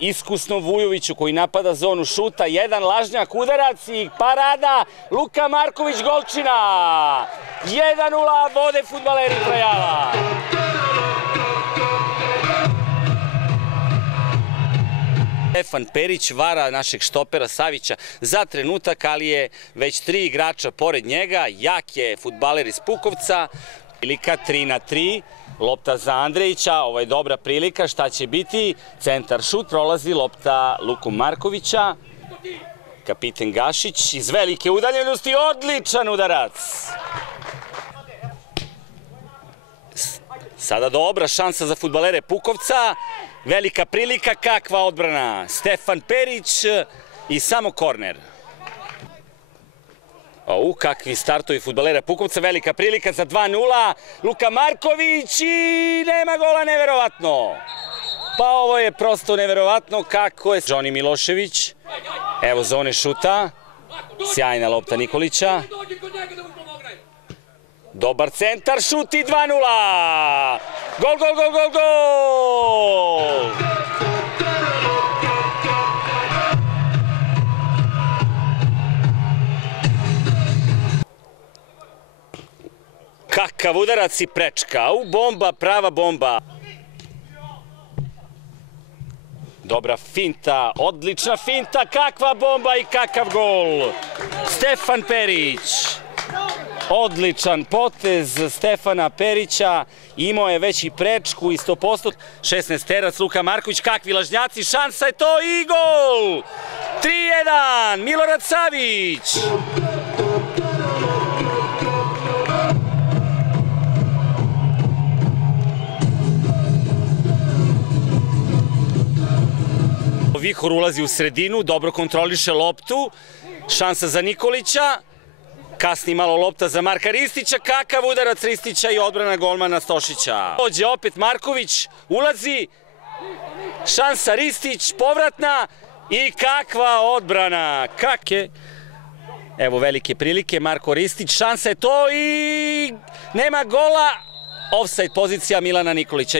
iskusnom Vujoviću koji napada zonu šuta, jedan lažnjak, udarac i parada, Luka Marković, golčina! 1:0 vode fudbaleri Trajala. Stefan Perić vara našeg štopera Savića za trenutak, ali je već 3 igrača pored njega, jak je fudbaler iz Pukovca. Prilika 3:3, lopta za Andrejića, ovo je dobra prilika, šta će biti? Centar šut, prolazi lopta Luku Markovića. Kapiten Gašić iz velike udaljenosti, odličan udarac. Sada dobra šansa za fudbalere Pukovca, velika prilika, kakva odbrana. Stefan Perić i samo korner. Kakvi startovi fudbalera Pukovca, velika prilika za 2:0, Luka Marković i nema gola, neverovatno. Pa ovo je prosto neverovatno kako je Džoni Milošević. Evo zone šuta, sjajna lopta Nikolića. Dobar centar, šut i 2:0. Gol, gol, gol, gol, gol! Kakav udarac i prečka, bomba, prava bomba. Dobra finta, odlična finta, kakva bomba i kakav gol. Stefan Perić. Odličan potez Stefana Perića, imao je već i prečku i 100%. 16-terac Luka Marković, kakvi lažnjaci, šansa je to i gol! 3:1, Milorad Savić! Vihor ulazi u sredinu, dobro kontroliše loptu, šansa za Nikolića, kasni malo lopta za Marka Ristića, kakav udarac Ristića i odbrana golmana Stošića. Dođe opet Marković, ulazi, šansa Ristić, povratna i kakva odbrana, Evo velike prilike, Marko Ristić, šansa je to i nema gola, ofsajd pozicija Milana Nikolića.